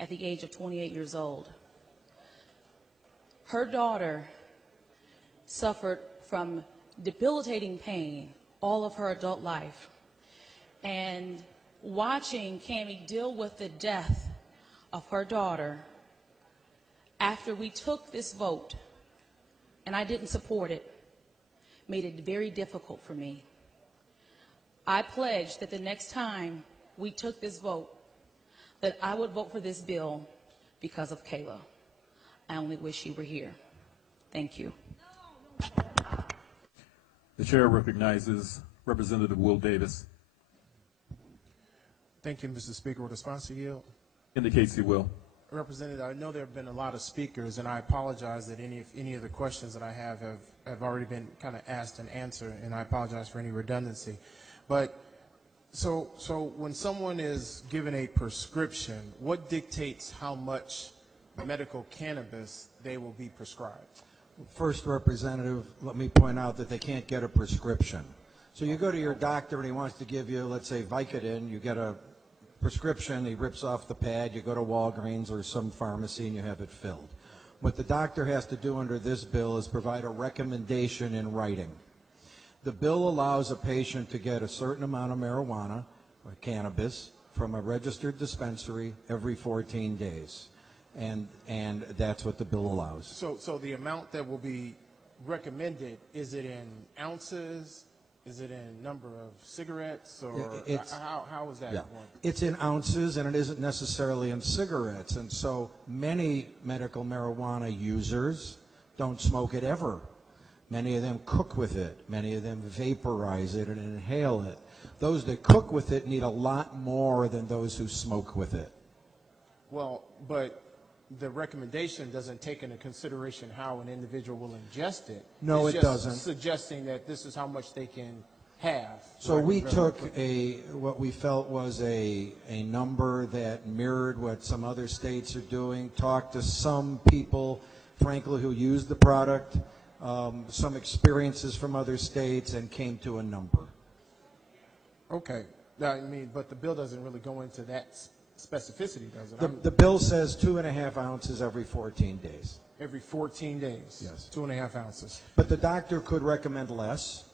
at the age of 28 years old. Her daughter suffered from debilitating pain all of her adult life. And watching Cammie deal with the death of her daughter after we took this vote, and I didn't support it, made it very difficult for me. I pledged that the next time we took this vote, that I would vote for this bill because of Kayla. I only wish she were here. Thank you. The chair recognizes Representative Will Davis. Thank you, Mr. Speaker. With response to yield? Indicates he will. Representative, I know there have been a lot of speakers, and I apologize that any of the questions that I have already been kind of asked and answered, and I apologize for any redundancy. But so when someone is given a prescription, what dictates how much medical cannabis they will be prescribed? First, Representative, let me point out that they can't get a prescription. So you go to your doctor and he wants to give you, let's say, Vicodin. You get a prescription, he rips off the pad, you go to Walgreens or some pharmacy and you have it filled. What the doctor has to do under this bill is provide a recommendation in writing. The bill allows a patient to get a certain amount of marijuana or cannabis from a registered dispensary every 14 days. And that's what the bill allows. So the amount that will be recommended, is it in ounces? Is it in number of cigarettes? Or how is that going? It's in ounces, and it isn't necessarily in cigarettes. And so many medical marijuana users don't smoke it ever. Many of them cook with it. Many of them vaporize it and inhale it. Those that cook with it need a lot more than those who smoke with it. Well, but the recommendation doesn't take into consideration how an individual will ingest it. No, it doesn't. It's just suggesting that this is how much they can have. So we took what we felt was a number that mirrored what some other states are doing, talked to some people, frankly, who use the product, some experiences from other states, and came to a number. Okay. I mean, but the bill doesn't really go into that specificity, does it? The bill says 2.5 ounces every 14 days. Every 14 days? Yes. 2.5 ounces. But the doctor could recommend less,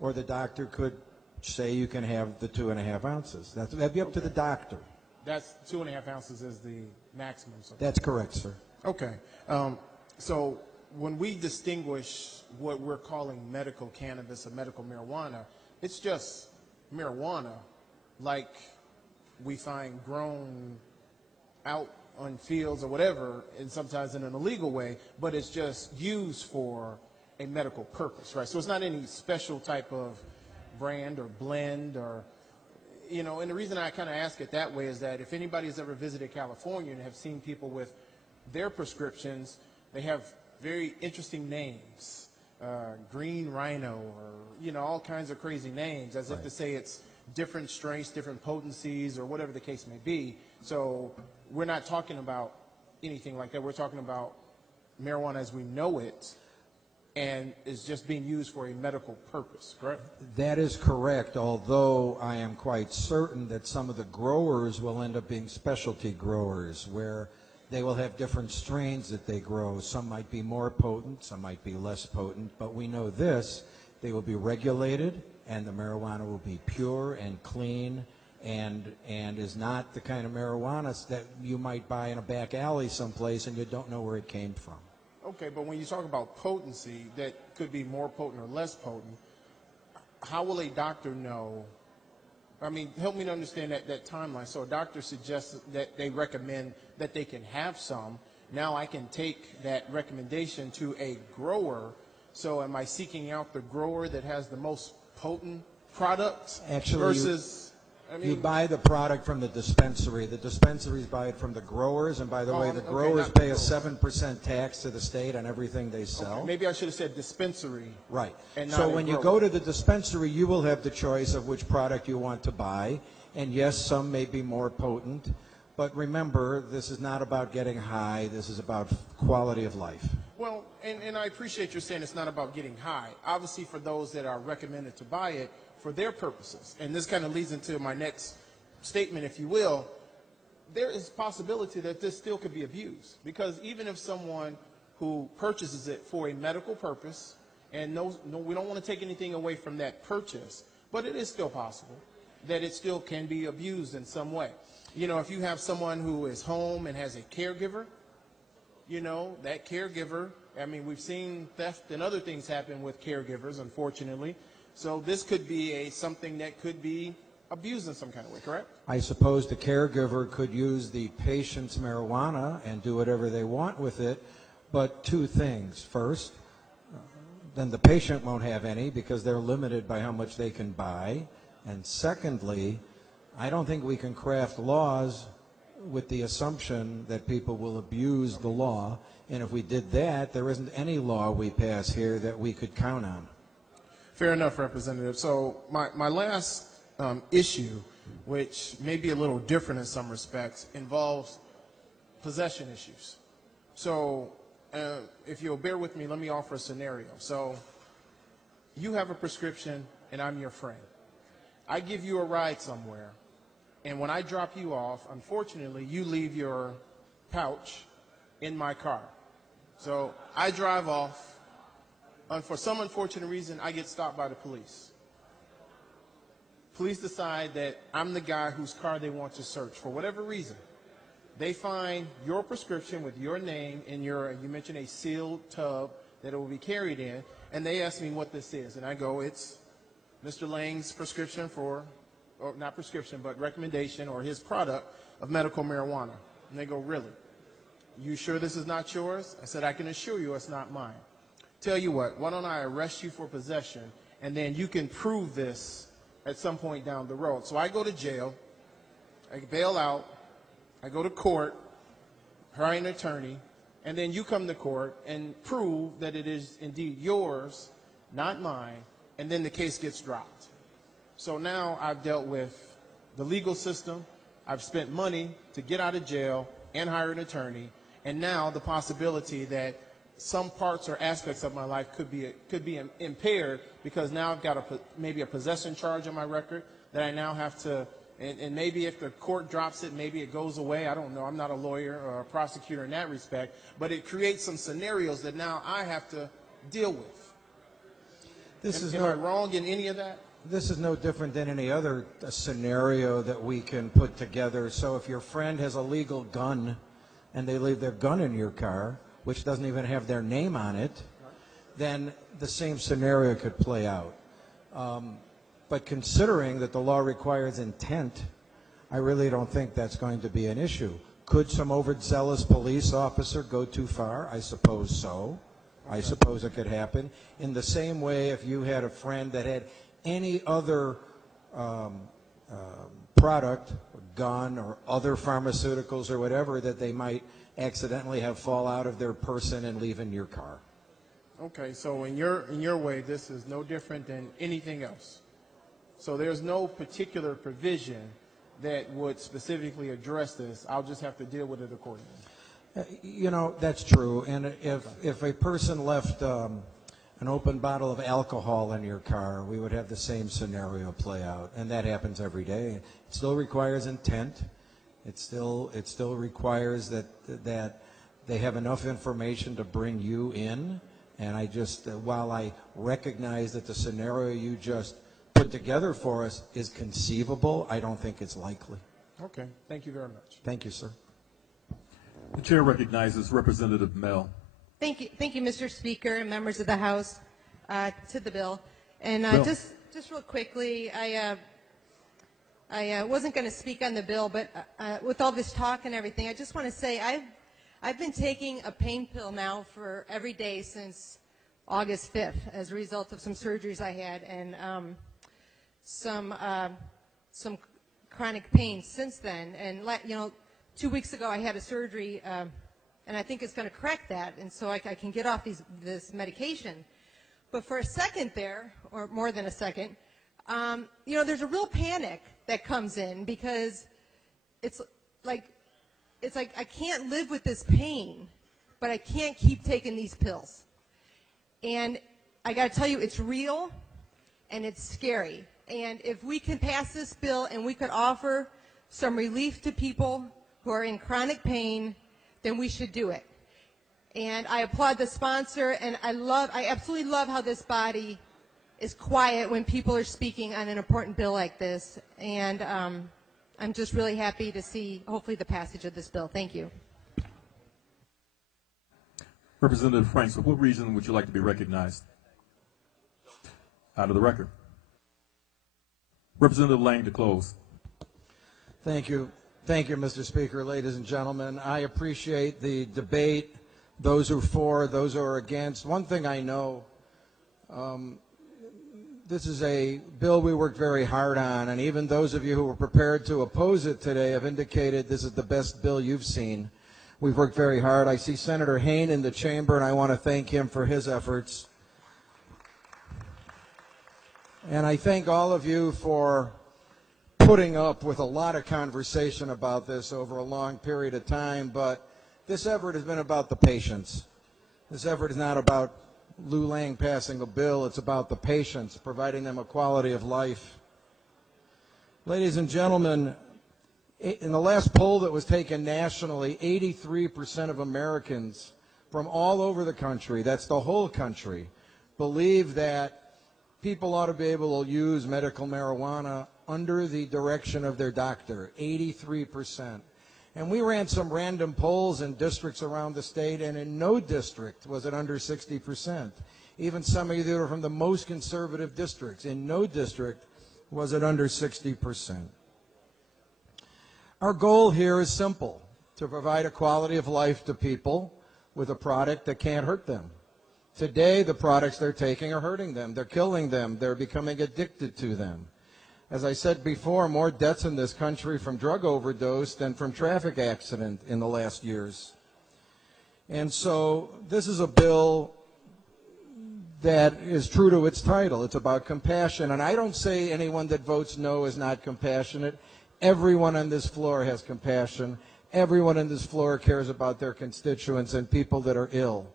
or the doctor could say you can have the 2.5 ounces. That'd be up to the doctor. That's 2.5 ounces is the maximum. So. That's correct, sir. Okay. So when we distinguish what we're calling medical cannabis or medical marijuana, it's just marijuana like we find grown out on fields or whatever, and sometimes in an illegal way, but it's just used for a medical purpose, right? So it's not any special type of brand or blend or, you know, and the reason I kind of ask it that way is that if anybody's ever visited California and have seen people with their prescriptions, they have very interesting names, green rhino or, you know, all kinds of crazy names as if to say it's different strengths, different potencies, or whatever the case may be. So we're not talking about anything like that. We're talking about marijuana as we know it, and is just being used for a medical purpose, correct? That is correct, although I am quite certain that some of the growers will end up being specialty growers, where they will have different strains that they grow. Some might be more potent, some might be less potent, but we know this, they will be regulated, and the marijuana will be pure and clean and is not the kind of marijuana that you might buy in a back alley someplace and you don't know where it came from. Okay, but when you talk about potency, that could be more potent or less potent, how will a doctor know? I mean, help me to understand that timeline. So a doctor suggests that they recommend that they can have some. Now I can take that recommendation to a grower. So am I seeking out the grower that has the most potent product? Actually, versus, you buy the product from the dispensary. The dispensaries buy it from the growers, and by the way, the growers pay a 7% tax to the state on everything they sell. Okay, maybe I should have said dispensary. Right. And so when you go to the dispensary, you will have the choice of which product you want to buy, and yes, some may be more potent, but remember, this is not about getting high. This is about quality of life. Well, and I appreciate you saying it's not about getting high. Obviously, for those that are recommended to buy it for their purposes, and this kind of leads into my next statement, if you will, there is possibility that this still could be abused, because even if someone who purchases it for a medical purpose, and we don't want to take anything away from that purchase, but it is still possible that it still can be abused in some way. You know, if you have someone who is home and has a caregiver, you know, that caregiver, I mean, we've seen theft and other things happen with caregivers, unfortunately. So this could be something that could be abused in some kind of way, correct? I suppose the caregiver could use the patient's marijuana and do whatever they want with it, but two things. First, then the patient won't have any because they're limited by how much they can buy. And secondly, I don't think we can craft laws with the assumption that people will abuse the law. And if we did that, there isn't any law we pass here that we could count on. Fair enough, Representative. So my last issue, which may be a little different in some respects, involves possession issues. So if you'll bear with me, let me offer a scenario. So you have a prescription and I'm your friend. I give you a ride somewhere, and when I drop you off, unfortunately, you leave your pouch in my car. So I drive off, and for some unfortunate reason, I get stopped by the police. Police decide that I'm the guy whose car they want to search for whatever reason. They find your prescription with your name in you mentioned a sealed tub that it will be carried in, and they ask me what this is, and I go, it's Mr. Lang's prescription for, or not prescription, but recommendation or his product of medical marijuana. And they go, really? You sure this is not yours? I said, I can assure you it's not mine. Tell you what, why don't I arrest you for possession, and then you can prove this at some point down the road. So I go to jail, I bail out, I go to court, hire an attorney, and then you come to court and prove that it is indeed yours, not mine, and then the case gets dropped. So now I've dealt with the legal system, I've spent money to get out of jail and hire an attorney, and now the possibility that some parts or aspects of my life could be impaired because now I've got maybe a possession charge on my record that I now have to, and maybe if the court drops it, maybe it goes away. I don't know. I'm not a lawyer or a prosecutor in that respect, but it creates some scenarios that now I have to deal with. Am I wrong in any of that? This is no different than any other scenario that we can put together. So if your friend has a legal gun and they leave their gun in your car, which doesn't even have their name on it, then the same scenario could play out. But considering that the law requires intent, I really don't think that's going to be an issue. Could some overzealous police officer go too far? I suppose so. I suppose it could happen. In the same way, if you had a friend that had any other product, gun or other pharmaceuticals or whatever that they might accidentally have fall out of their person and leave in your car. Okay, so in your way, this is no different than anything else. So there's no particular provision that would specifically address this. I'll just have to deal with it accordingly. You know, that's true. And if a person left an open bottle of alcohol in your car, we would have the same scenario play out. And that happens every day. It still requires intent. It still requires that they have enough information to bring you in. And I just, while I recognize that the scenario you just put together for us is conceivable, I don't think it's likely. Okay, thank you very much. Thank you, sir. The chair recognizes Representative Mell. Thank you, Mr. Speaker and members of the House, to the bill. And just real quickly, I wasn't going to speak on the bill, but with all this talk and everything, I just want to say I've been taking a pain pill now for every day since August 5th as a result of some surgeries I had and some chronic pain since then. And 2 weeks ago I had a surgery, and I think it's going to correct that, and so I can get off this medication. But for a second there, or more than a second, there's a real panic that comes in because it's like I can't live with this pain, but I can't keep taking these pills. And I got to tell you, it's real and it's scary. And if we can pass this bill and we could offer some relief to people who are in chronic pain, then we should do it. And I applaud the sponsor, and I absolutely love how this body is quiet when people are speaking on an important bill like this. And I'm just really happy to see, hopefully, the passage of this bill. Thank you. Representative Franks, for what reason would you like to be recognized? Out of the record. Representative Lang to close. Thank you. Thank you, Mr. Speaker. Ladies and gentlemen, I appreciate the debate, those who are for, those who are against. One thing I know, this is a bill we worked very hard on, and even those of you who were prepared to oppose it today have indicated this is the best bill you've seen. We've worked very hard. I see Senator Hayne in the chamber, and I want to thank him for his efforts. And I thank all of you for putting up with a lot of conversation about this over a long period of time, but this effort has been about the patients. This effort is not about Lou Lang passing a bill. It's about the patients, providing them a quality of life. Ladies and gentlemen, in the last poll that was taken nationally, 83% of Americans from all over the country, that's the whole country, believe that people ought to be able to use medical marijuana under the direction of their doctor, 83%. And we ran some random polls in districts around the state, and in no district was it under 60%. Even some of you that are from the most conservative districts, in no district was it under 60%. Our goal here is simple, to provide a quality of life to people with a product that can't hurt them. Today, the products they're taking are hurting them. They're killing them. They're becoming addicted to them. As I said before, more deaths in this country from drug overdose than from traffic accident in the last years. And so this is a bill that is true to its title. It's about compassion. And I don't say anyone that votes no is not compassionate. Everyone on this floor has compassion. Everyone on this floor cares about their constituents and people that are ill.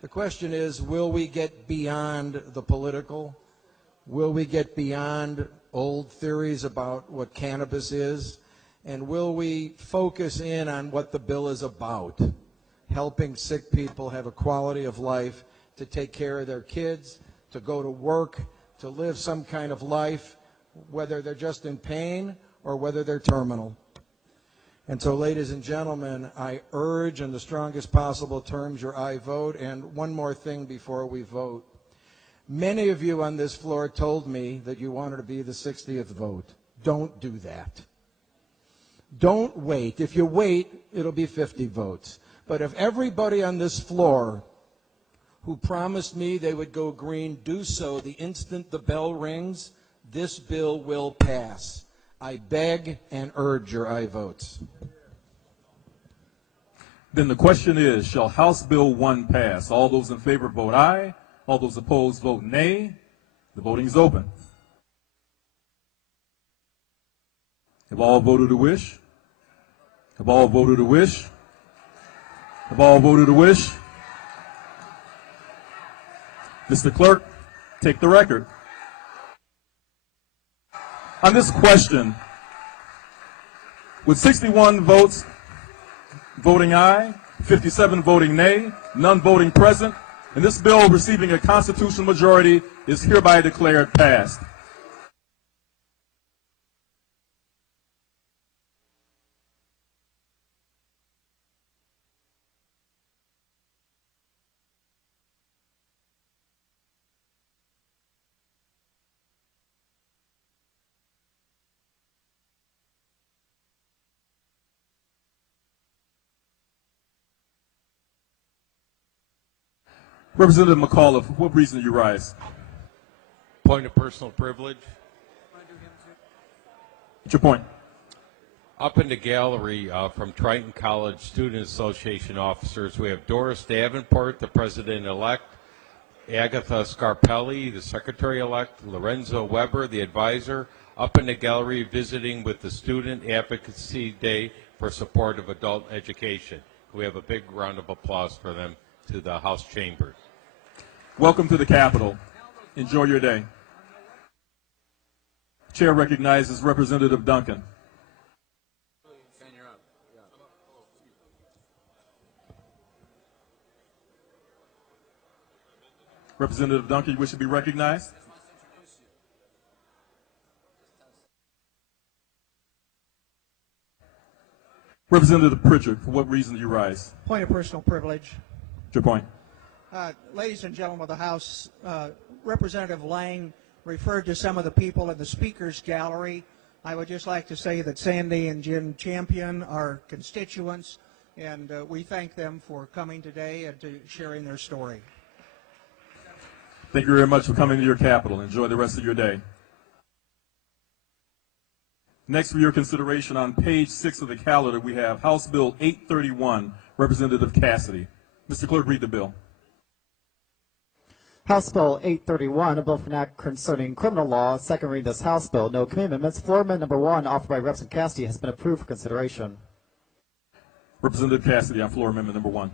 The question is, will we get beyond the political? Will we get beyond old theories about what cannabis is? And will we focus in on what the bill is about? Helping sick people have a quality of life, to take care of their kids, to go to work, to live some kind of life, whether they're just in pain or whether they're terminal. And so, ladies and gentlemen, I urge in the strongest possible terms your aye vote. And one more thing before we vote. Many of you on this floor told me that you wanted to be the 60th vote. Don't do that. Don't wait. If you wait, it'll be 50 votes. But if everybody on this floor who promised me they would go green do so the instant the bell rings, this bill will pass. I beg and urge your aye votes. Then the question is, shall House Bill 1 pass? All those in favor vote aye. All those opposed vote nay. The voting is open. Have all voted a wish? Have all voted a wish? Have all voted a wish? Mr. Clerk, take the record. On this question, with 61 votes voting aye, 57 voting nay, none voting present, and this bill receiving a constitutional majority is hereby declared passed. Representative McAuliffe, for what reason do you rise? Point of personal privilege. What's your point? Up in the gallery from Triton College Student Association officers, we have Doris Davenport, the president-elect, Agatha Scarpelli, the secretary-elect, Lorenzo Weber, the advisor, up in the gallery visiting with the Student Advocacy Day for support of adult education. We have a big round of applause for them to the House chambers. Welcome to the Capitol. Enjoy your day. Chair recognizes Representative Duncan. Representative Duncan, you wish to be recognized? Representative Pritchard, for what reason do you rise? Point of personal privilege. Your point. Ladies and gentlemen of the House, Representative Lang referred to some of the people in the Speaker's Gallery. I would just like to say that Sandy and Jim champion are constituents, and we thank them for coming today and to sharing their story. Thank you very much for coming to your capital. Enjoy the rest of your day. Next, for your consideration on page 6 of the calendar, we have House Bill 831, Representative Cassidy. Mr. Clerk, read the bill. House Bill 831, a bill for an act concerning criminal law, second reading this House bill. No committee amendments. Floor amendment number 1, offered by Representative Cassidy, has been approved for consideration. Representative Cassidy on floor amendment number 1.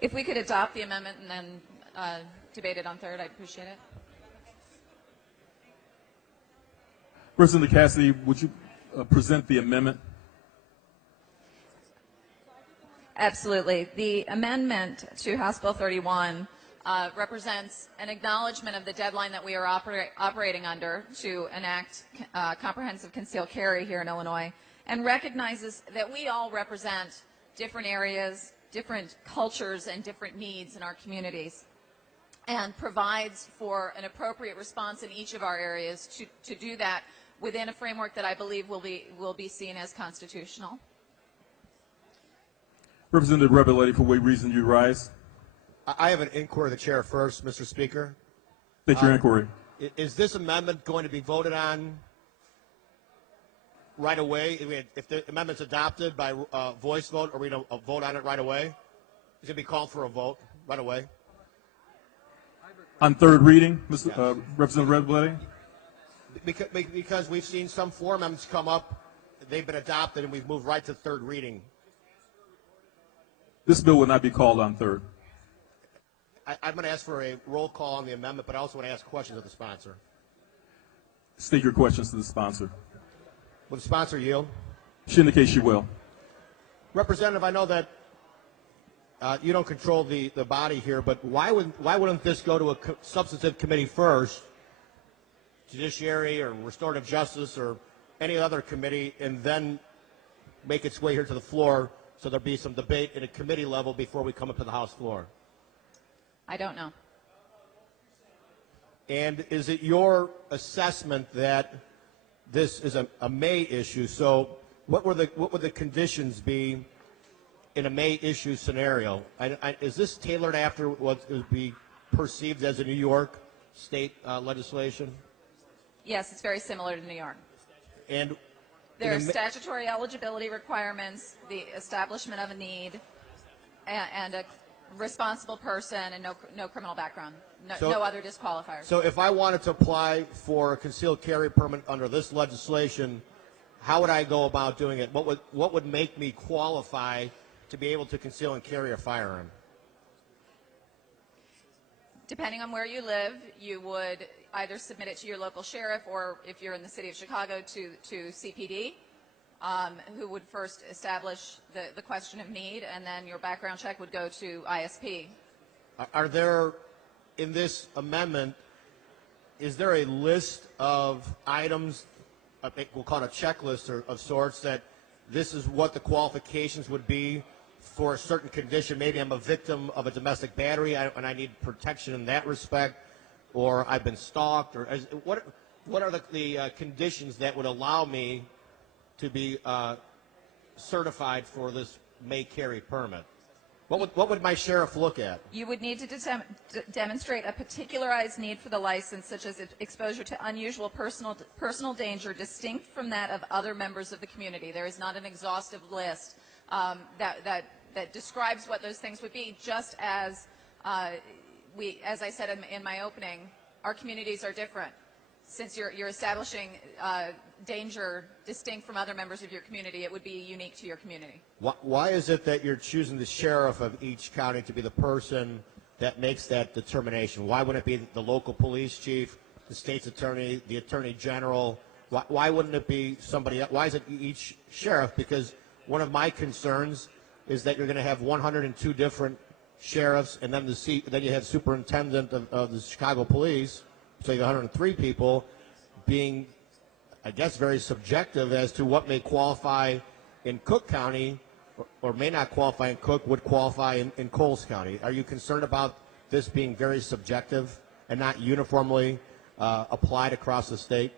If we could adopt the amendment and then debate it on third, I'd appreciate it. Representative Cassidy, would you present the amendment? Absolutely. The amendment to House Bill 31 represents an acknowledgement of the deadline that we are operating under to enact comprehensive concealed carry here in Illinois, and recognizes that we all represent different areas, different cultures, and different needs in our communities, and provides for an appropriate response in each of our areas to do that within a framework that I believe will be seen as constitutional. Representative Rebelletti, for what reason you rise? I have an inquiry of the chair first, Mr. Speaker. State your inquiry. Is this amendment going to be voted on right away? If the amendment's adopted by voice vote, are we going to vote on it right away? Is it going to be called for a vote right away? On third reading, Representative Rebelletti? Because we've seen some floor amendments come up, they've been adopted, and we've moved right to third reading. This bill will not be called on third. I'm going to ask for a roll call on the amendment, but I also want to ask questions of the sponsor. State your questions to the sponsor. Will the sponsor yield? She indicates she will. Representative, I know that you don't control the body here, but why wouldn't this go to a substantive committee first, Judiciary or Restorative Justice or any other committee, and then make its way here to the floor so there'll be some debate at a committee level before we come up to the House floor? I don't know. And is it your assessment that this is a May issue? So what would the conditions be in a May issue scenario? Is this tailored after what would be perceived as a New York state legislation? Yes, it's very similar to New York. And there are statutory eligibility requirements, the establishment of a need, and a responsible person, and no criminal background, no other disqualifiers. So if I wanted to apply for a concealed carry permit under this legislation, how would I go about doing it? What would make me qualify to be able to conceal and carry a firearm? Depending on where you live, you would either submit it to your local sheriff, or if you're in the city of Chicago, to CPD, who would first establish the question of need, and then your background check would go to ISP. Are there, in this amendment, is there a list of items, we'll call it a checklist of sorts, that this is what the qualifications would be for a certain condition? Maybe I'm a victim of a domestic battery and I need protection in that respect, or I've been stalked, or what are the conditions that would allow me to be certified for this May carry permit? What would my sheriff look at? You would need to demonstrate a particularized need for the license, such as exposure to unusual personal danger distinct from that of other members of the community. There is not an exhaustive list that describes what those things would be, just as as I said in my opening, our communities are different. Since you're establishing danger distinct from other members of your community, it would be unique to your community. Why is it that you're choosing the sheriff of each county to be the person that makes that determination? Why wouldn't it be the local police chief, the state's attorney, the attorney general? Why wouldn't it be somebody else? Why is it each sheriff? Because one of my concerns is that you're going to have 102 different sheriffs, and then then you have superintendent of the Chicago Police, so you have 103 people, being, I guess, very subjective as to what may qualify in Cook County or may not qualify in Cook, would qualify in Coles County. Are you concerned about this being very subjective and not uniformly applied across the state?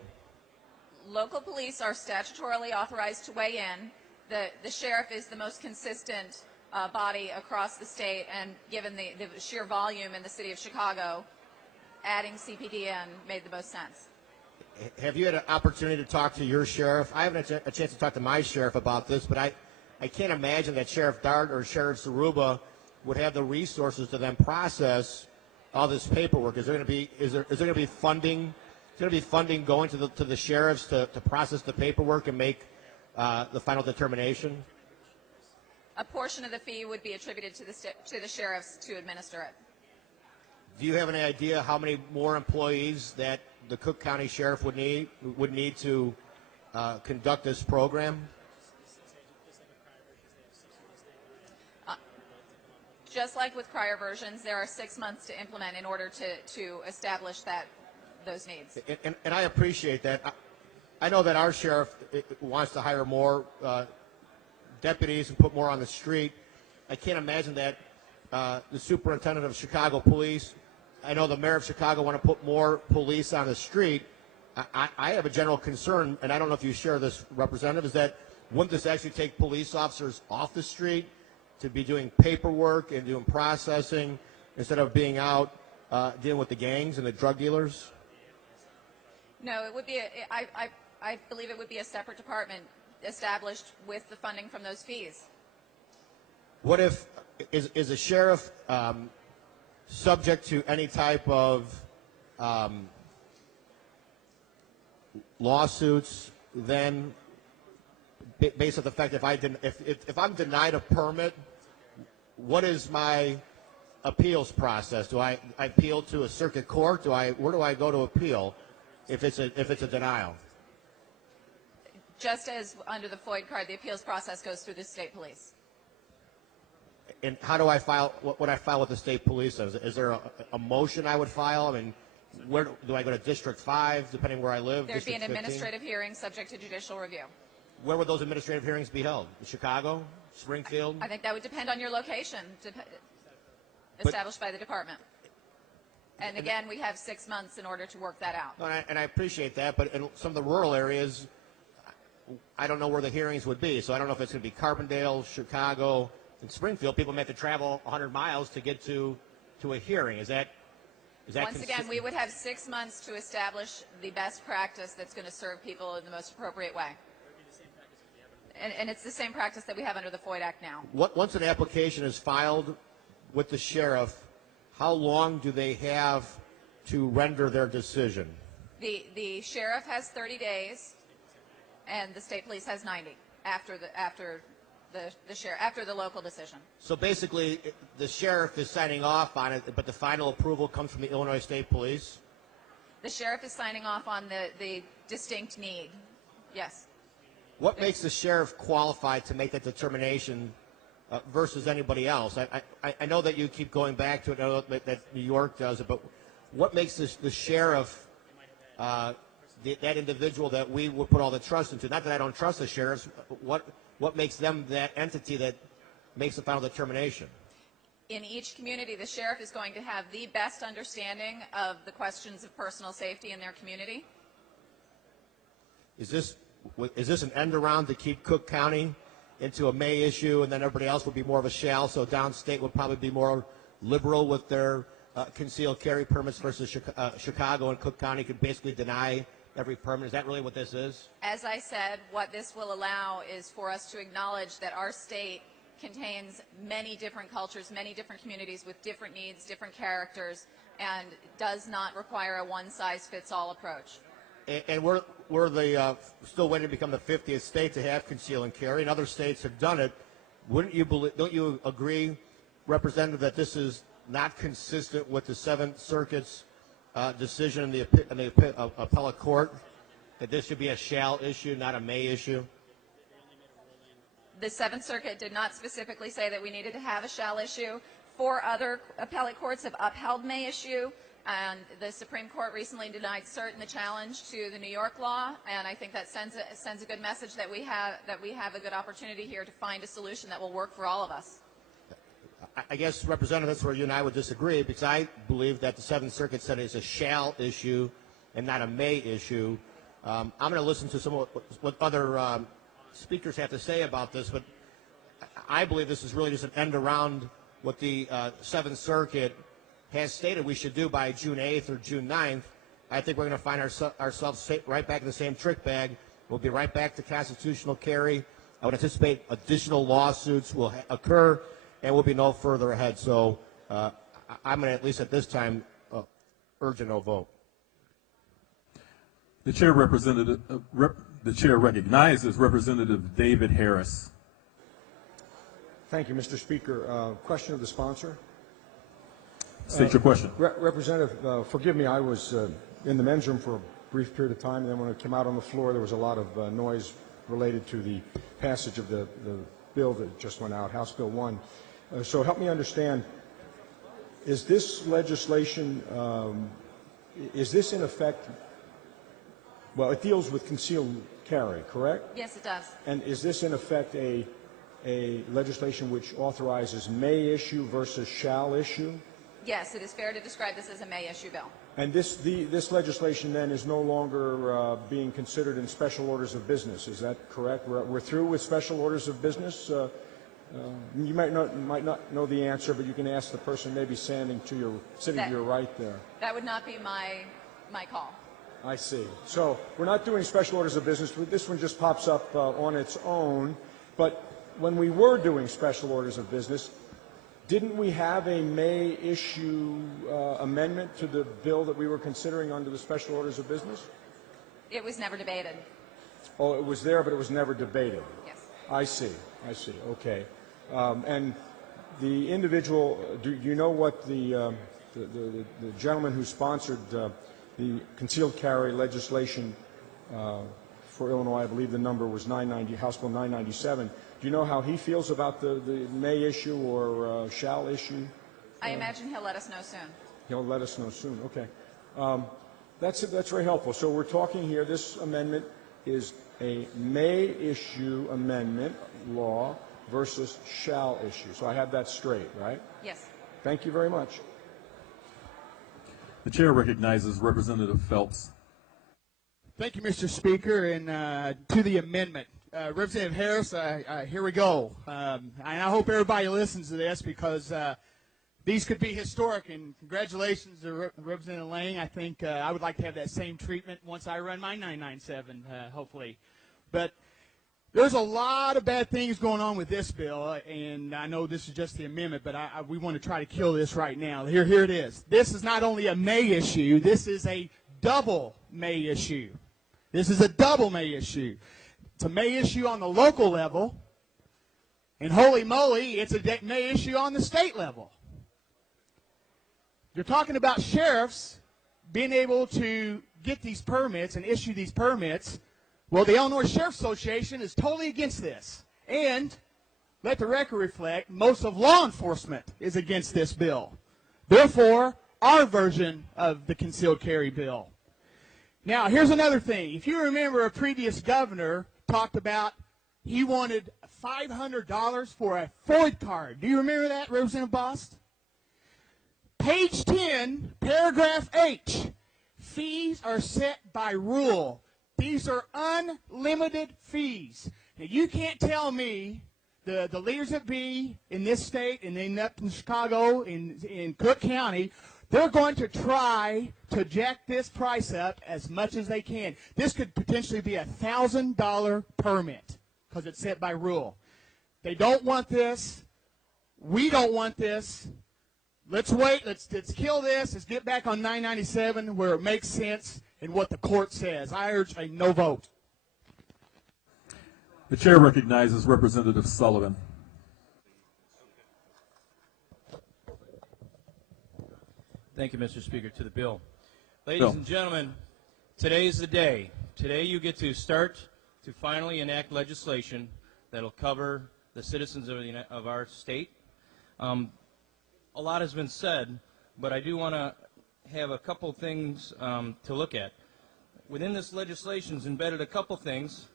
Local police are statutorily authorized to weigh in. The sheriff is the most consistent body across the state, and given the sheer volume in the city of Chicago, adding CPD in made the most sense. Have you had an opportunity to talk to your sheriff? I haven't had a chance to talk to my sheriff about this, but I can't imagine that Sheriff Dart or Sheriff Saruba would have the resources to then process all this paperwork. Is there going to be funding? Is there going to be funding going to the sheriffs to process the paperwork and make the final determination? A portion of the fee would be attributed to the sheriffs to administer it. Do you have any idea how many more employees that the Cook County Sheriff would need to conduct this program? Just like with prior versions, there are 6 months to implement in order to establish those needs. And I appreciate that. I know that our sheriff wants to hire more deputies and put more on the street. I can't imagine that the superintendent of Chicago Police, I know the mayor of Chicago want to put more police on the street. I have a general concern, and I don't know if you share this, Representative, is that wouldn't this actually take police officers off the street to be doing paperwork and doing processing instead of being out dealing with the gangs and the drug dealers? No, it would be. I believe it would be a separate department established with the funding from those fees. What if is a sheriff subject to any type of lawsuits then, based on the fact if I'm denied a permit, what is my appeals process? Do I appeal to a circuit court? Where do I go to appeal if it's a denial? Just as under the FOID card, the appeals process goes through the state police. And how do I file? What would I file with the state police? Is there a motion I would file? I mean, where do I go to District 5, depending where I live? There'd be an District 15? administrative hearing subject to judicial review. Where would those administrative hearings be held? In Chicago? Springfield? I think that would depend on your location, established by the department. And again, we have 6 months in order to work that out. No, and I appreciate that, but in some of the rural areas, I don't know where the hearings would be. So I don't know if it's going to be Carbondale, Chicago, and Springfield. People may have to travel 100 miles to get to a hearing. Is that Once again, we would have 6 months to establish the best practice that's going to serve people in the most appropriate way. And it's the same practice that we have under the FOID Act now. Once an application is filed with the sheriff, how long do they have to render their decision? The sheriff has 30 days, and the state police has 90 after the local decision. So basically, the sheriff is signing off on it, but the final approval comes from the Illinois State Police? The sheriff is signing off on the distinct need. Yes. What makes the sheriff qualified to make that determination versus anybody else? I know that you keep going back to it, I know that New York does it, but what makes the sheriff that individual that we would put all the trust into? Not that I don't trust the sheriffs, but what makes them that entity that makes the final determination? In each community, the sheriff is going to have the best understanding of the questions of personal safety in their community. Is this an end around to keep Cook County into a may issue, and then everybody else would be more of a shall, so downstate would probably be more liberal with their concealed carry permits versus Chicago and Cook County could basically deny every permit? Is that really what this is? As I said, what this will allow is for us to acknowledge that our state contains many different cultures, many different communities with different needs, different characters, and does not require a one-size-fits-all approach. And we're still waiting to become the 50th state to have conceal and carry, and other states have done it. Don't you agree, Representative, that this is not consistent with the Seventh Circuit's decision in the appellate court, that this should be a shall issue, not a may issue? The Seventh Circuit did not specifically say that we needed to have a shall issue. 4 other appellate courts have upheld may issue, and the Supreme Court recently denied cert in the challenge to the New York law, and I think that sends a good message that we have a good opportunity here to find a solution that will work for all of us. I guess, Representative, that's where you and I would disagree, because I believe that the Seventh Circuit said it's a shall issue and not a may issue. I'm going to listen to some of what other speakers have to say about this, but I believe this is really just an end around what the Seventh Circuit has stated we should do by June 8th or June 9th. I think we're going to find ourselves right back in the same trick bag. We'll be right back to constitutional carry. I would anticipate additional lawsuits will occur, and we'll be no further ahead. So I'm going to, at least at this time, urge a no vote. The chair recognizes Representative David Harris. Thank you, Mr. Speaker. Question of the sponsor. State your question. Representative, forgive me, I was in the men's room for a brief period of time, and then when I came out on the floor, there was a lot of noise related to the passage of the bill that just went out, House Bill 1. So help me understand, is this legislation, is this in effect, well, it deals with concealed carry, correct? Yes, it does. And is this in effect a legislation which authorizes may issue versus shall issue? Yes, it is fair to describe this as a may issue bill. And this legislation then is no longer being considered in special orders of business. Is that correct? We're through with special orders of business. You might not know the answer, but you can ask the person maybe sitting to your right there. That would not be my call. I see. So we're not doing special orders of business. This one just pops up on its own. But when we were doing special orders of business, didn't we have a may issue amendment to the bill that we were considering under the special orders of business? It was never debated. Oh, it was there, but it was never debated. Yes. I see. Okay. And the individual, do you know what the gentleman who sponsored the concealed carry legislation for Illinois, I believe the number was 990, House Bill 997. Do you know how he feels about the may issue or shall issue? I imagine he'll let us know soon. He'll let us know soon. Okay. That's very helpful. So we're talking here, this amendment is a may issue amendment law versus shall issue. So I have that straight, right? Yes. Thank you very much. The chair recognizes Representative Phelps. Thank you, Mr. Speaker. And to the amendment, Representative Harris, here we go. And I hope everybody listens to this because these could be historic. And congratulations to Representative Lang. I think I would like to have that same treatment once I run my 997, hopefully. But there's a lot of bad things going on with this bill, and I know this is just the amendment, but we want to try to kill this right now. Here it is. This is not only a may issue, this is a double may issue. This is a double may issue. It's a may issue on the local level, and holy moly, it's a may issue on the state level. You're talking about sheriffs being able to get these permits and issue these permits. Well, the Illinois Sheriff's Association is totally against this. And let the record reflect, most of law enforcement is against this bill. Therefore, our version of the concealed carry bill. Now, here's another thing. If you remember, a previous governor talked about he wanted $500 for a Ford card. Do you remember that, Representative Bost? Page 10, paragraph H. Fees are set by rule. These are unlimited fees. Now, you can't tell me the leaders that be in this state and in up in Chicago, in Cook County, they're going to try to jack this price up as much as they can. This could potentially be a $1,000 permit because it's set by rule. They don't want this. We don't want this. Let's wait. Let's kill this. Let's get back on 997 where it makes sense and what the court says. I urge a no vote. The chair recognizes Representative Sullivan. Thank you, Mr. Speaker. To the bill. Ladies and gentlemen, today is the day. Today you get to start to finally enact legislation that will cover the citizens of our state. a lot has been said, but I do want to have a couple things to look at. Within this legislation is embedded a couple things.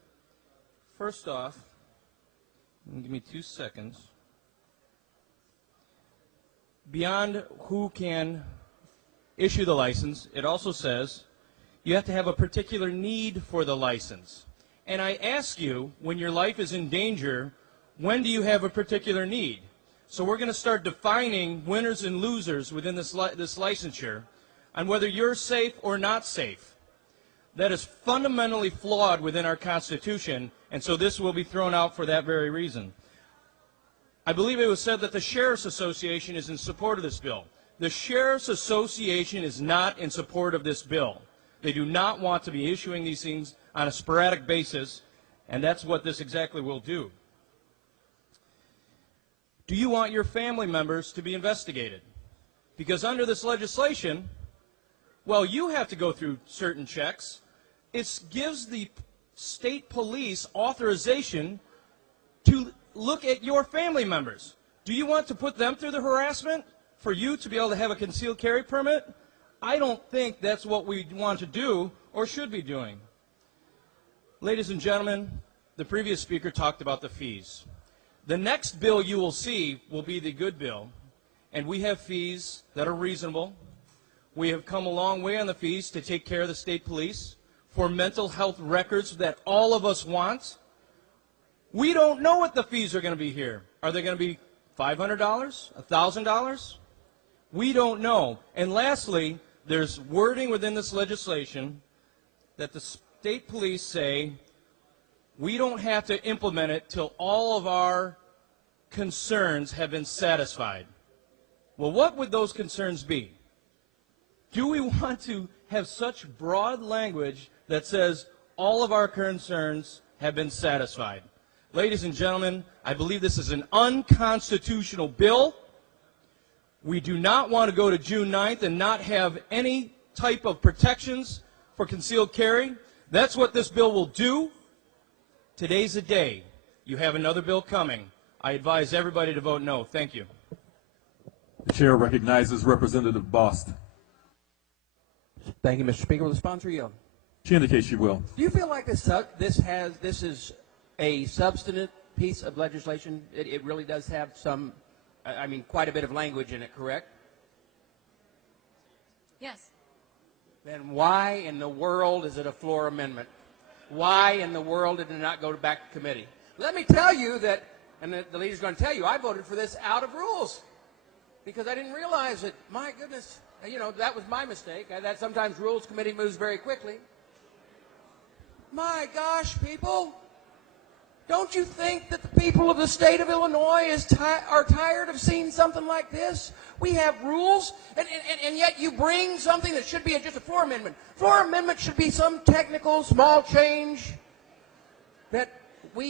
First off, give me 2 seconds. Beyond who can issue the license, it also says you have to have a particular need for the license. And I ask you, when your life is in danger, when do you have a particular need? So we're going to start defining winners and losers within this licensure on whether you're safe or not safe. That is fundamentally flawed within our Constitution, and so this will be thrown out for that very reason. I believe it was said that the Sheriff's Association is in support of this bill. The Sheriff's Association is not in support of this bill. They do not want to be issuing these things on a sporadic basis, and that's what this exactly will do. Do you want your family members to be investigated? Because under this legislation, well, you have to go through certain checks. It gives the state police authorization to look at your family members. Do you want to put them through the harassment for you to be able to have a concealed carry permit? I don't think that's what we want to do or should be doing. Ladies and gentlemen, the previous speaker talked about the fees. The next bill you will see will be the good bill, and we have fees that are reasonable. We have come a long way on the fees to take care of the state police for mental health records that all of us want. We don't know what the fees are going to be here. Are they going to be $500, $1,000? We don't know. And lastly, there's wording within this legislation that the state police say we don't have to implement it till all of our concerns have been satisfied. Well, what would those concerns be? Do we want to have such broad language that says all of our concerns have been satisfied? Ladies and gentlemen, I believe this is an unconstitutional bill. We do not want to go to June 9th and not have any type of protections for concealed carry. That's what this bill will do. Today's the day. You have another bill coming. I advise everybody to vote no. Thank you. The chair recognizes Representative Bost. Thank you, Mr. Speaker. Will the sponsor yield? She indicates she will. Do you feel like this is a substantive piece of legislation? It really does have some, I mean, quite a bit of language in it, correct? Yes. Then why in the world is it a floor amendment? Why in the world did it not go back to committee? Let me tell you that, and the leader's going to tell you, I voted for this out of rules because I didn't realize it. My goodness, you know, that was my mistake. That sometimes Rules Committee moves very quickly. My gosh, people. Don't you think that the people of the state of Illinois are tired of seeing something like this? We have rules, and yet you bring something that should be just a floor amendment. Floor amendment should be some technical, small change that we